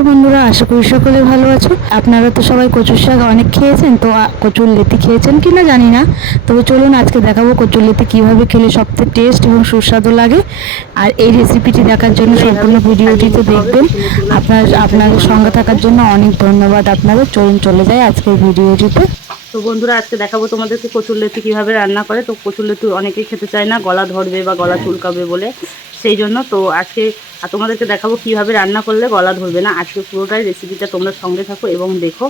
নমস্কার বন্ধুরা, আশা করি সকলে ভালো আছো। আপনারা তো সবাই কচুর শাক অনেক খেয়েছেন, তো কচুর লেতি খেয়েছেন কিনা জানি না। তবে চলুন আজকে দেখাবো কচুর লেতি কীভাবে খেলে সবচেয়ে টেস্ট এবং সুস্বাদু লাগে। আর এই রেসিপিটি দেখার জন্য সম্পূর্ণ ভিডিওটিতে দেখবেন। আপনাদের সঙ্গে থাকার জন্য অনেক ধন্যবাদ আপনাদের। চলুন চলে যাই আজকের ভিডিওটিতে। তো বন্ধুরা, আজকে দেখাবো তোমাদেরকে কচুরলতি কীভাবে রান্না করে। তো কচুরলতি অনেকেই খেতে চায় না, গলা ধরবে বা গলা চুলকাবে বলে, সেই জন্য তো আজকে তোমাদেরকে দেখাবো কীভাবে রান্না করলে গলা ধরবে না। আজকে পুরোটাই রেসিপিটা তোমরা সঙ্গে থাকো এবং দেখো।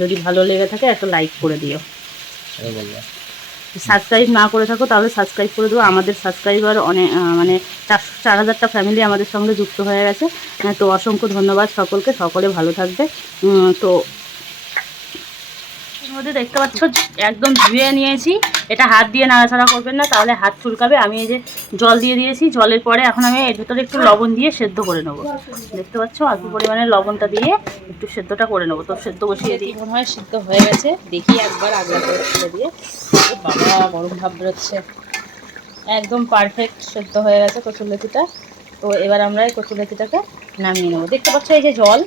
যদি ভালো লেগে থাকে একটা লাইক করে দিও। সাবস্ক্রাইব না করে থাকো তাহলে সাবস্ক্রাইব করে দেবো। আমাদের সাবস্ক্রাইবার অনেক মানে 4,000টা ফ্যামিলি আমাদের সঙ্গে যুক্ত হয়ে গেছে। তো অসংখ্য ধন্যবাদ সকলকে, সকলে ভালো থাকবে। তো এর মধ্যে দেখতে পাচ্ছ একদম ধুয়ে নিয়েছি। এটা হাত দিয়ে নাড়াচাড়া করবেন না, তাহলে হাত চুলকাবে। আমি এই যে জল দিয়ে দিয়েছি, জলের পরে এখন আমি এর ভিতরে একটু লবণ দিয়ে সেদ্ধ করে নেবো। দেখতে পাচ্ছ অল্প পরিমাণে লবণটা দিয়ে একটু সেদ্ধটা করে নেবো। তো সেদ্ধ বসিয়ে দিই, মনে হয় সেদ্ধ হয়ে গেছে। দেখি একবার আগলা করে তুলে দিয়ে। বাবা, গরম ভাব বেরোচ্ছে। একদম পারফেক্ট সেদ্ধ হয়ে গেছে কচুরলতিটা। তো এবার আমরা এই কচুরলতিটাকে নামিয়ে নেবো। দেখতে পাচ্ছ এই যে জল,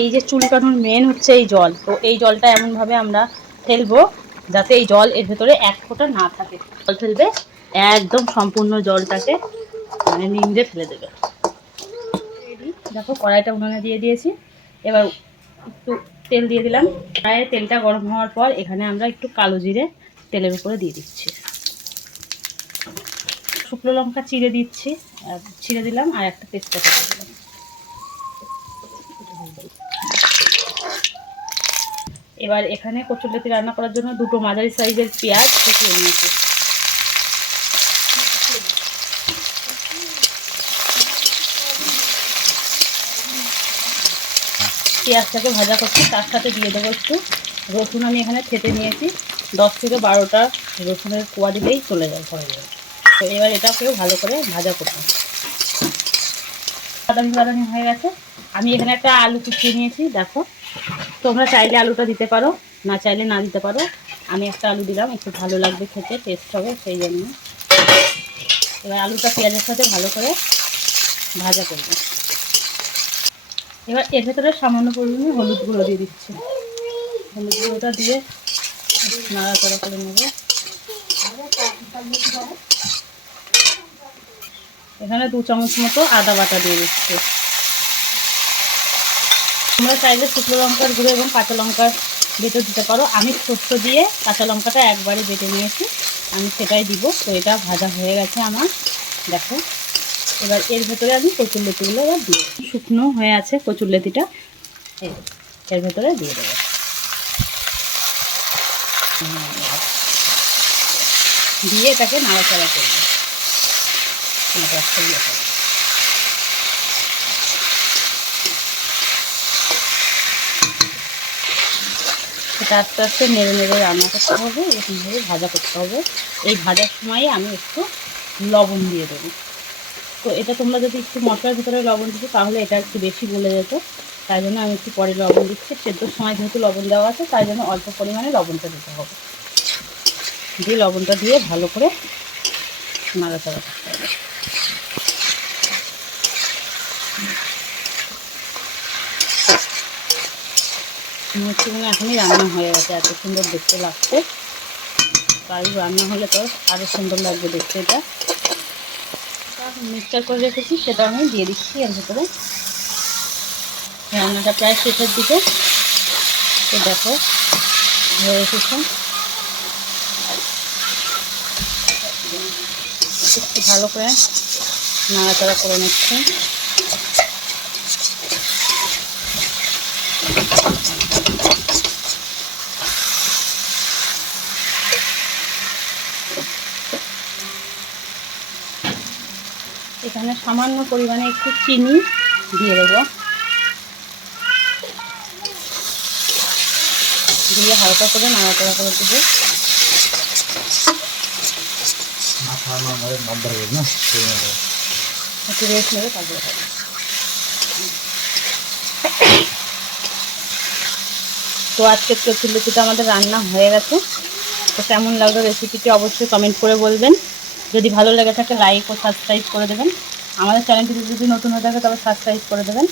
এই যে চুলকানোর মেন হচ্ছে এই জল। তো এই জলটা এমনভাবে আমরা ফেলবো যাতে এই জল এর ভেতরে এক ফোঁটা না থাকে। জল ফেলবে একদম সম্পূর্ণ জলটাকে মানে নিংড়ে ফেলে দেবে। দেখো কড়াইটা উনুনে দিয়ে দিয়েছি। এবার একটু তেল দিয়ে দিলাম। কড়াইয়ে তেলটা গরম হওয়ার পর এখানে আমরা একটু কালো জিরে তেলের উপরে দিয়ে দিচ্ছি। শুকনো লঙ্কা চিড়ে দিচ্ছি, ছিঁড়ে দিলাম, আর একটা তেজপাতা দিয়ে দিলাম। এবার এখানে কচুরলতি রান্না করার জন্য দুটো মাঝারি সাইজের পেঁয়াজ কুচিয়ে নিয়েছি। পেঁয়াজটাকে ভাজা করছি, তার সাথে দিয়ে দেবো একটু রসুন। আমি এখানে থেতে নিয়েছি, 10 থেকে 12টা রসুনের কোয়া দিলেই চলে যায়, হয়ে যাবে। তো এবার এটাকেও ভালো করে ভাজা করবো। বাদামি বাদামি হয়ে গেছে। আমি এখানে একটা আলু কুচিয়ে নিয়েছি, দেখো। তোমরা চাইলে আলুটা দিতে পারো, না চাইলে না দিতে পারো। আমি একটা আলু দিলাম, একটু ভালো লাগবে খেতে, টেস্ট হবে সেই জন্য। এবার আলুটা পেঁয়াজের সাথে ভালো করে ভাজা করবো। এবার এর ভেতরে সামান্য পরিমাণে হলুদ গুঁড়ো দিয়ে দিচ্ছি। হলুদ গুঁড়োটা দিয়ে নাড়াচাড়া করে নেব। এখানে 2 চামচ মতো আদা বাটা দিয়ে দিচ্ছি। তোমরা চাইলে শুকনো লঙ্কার গুঁড়ো এবং কাঁচা লঙ্কার বেটে দিতে পারো। আমি সর্ষে দিয়ে কাঁচা লঙ্কাটা একবারে বেটে নিয়েছি, আমি সেটাই দিব। তো এটা ভাজা হয়ে গেছে আমার, দেখো। এবার এর ভেতরে আমি কচুরলতিগুলো এবার দিয়ে দেবো। শুকনো হয়ে আছে কচুরলতিটা, এর ভেতরে দিয়ে দেবো। দিয়ে এটাকে নাড়াচাড়া করবো। এটা আস্তে আস্তে নেড়ে নেড়ে রান্না করতে হবে, এরকমভাবে ভাজা করতে হবে। এই ভাজার সময় আমি একটু লবণ দিয়ে দেবো। তো এটা তোমরা যদি একটু মশলার ভিতরে লবণ দিতো তাহলে এটা একটু বেশি গলে যেত, তাই জন্য আমি একটু পরে লবণ দিচ্ছি। সেদ্ধর সময় যেহেতু লবণ দেওয়া আছে, তাই জন্য অল্প পরিমাণে লবণটা দিতে হবে। দিয়ে লবণটা দিয়ে ভালো করে নাড়াচাড়া করতে হবে। এখনই রান্না হয়ে গেছে, এত সুন্দর দেখতে লাগছে। তাই রান্না হলে তো আরও সুন্দর লাগবে দেখতে। এটা মিক্সচার করে রেখেছি, সেটা আমি দিয়ে দিচ্ছি এর ভেতরে। রান্নাটা প্রায় শেষের দিকে, তো দেখো হয়ে এসেছে। একটু ভালো করে নাড়াচাড়া করে নিচ্ছি। এখানে সামান্য পরিমাণে একটু চিনি দিয়ে দেবো, দিয়ে হালকা করে নাড়াচাড়া করে দেবো। একটু রেস্ট নেবে, তারপরে হবে। তো আজকে কচুরলতিটা আমাদের রান্না হয়ে গেছে। তো কেমন লাগলো রেসিপিটি অবশ্যই কমেন্ট করে বলবেন। যদি ভালো লেগে থাকে লাইক ও সাবস্ক্রাইব করে দেবেন। আমাদের চ্যানেলটি যদি নতুন হয়ে থাকে তবে সাবস্ক্রাইব করে দেবেন।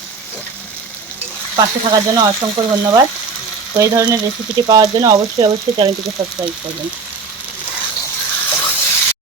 পাশে থাকার জন্য অসংখ্য ধন্যবাদ। তো এই ধরনের রেসিপিটি পাওয়ার জন্য অবশ্যই চ্যানেলটিকে সাবস্ক্রাইব করবেন।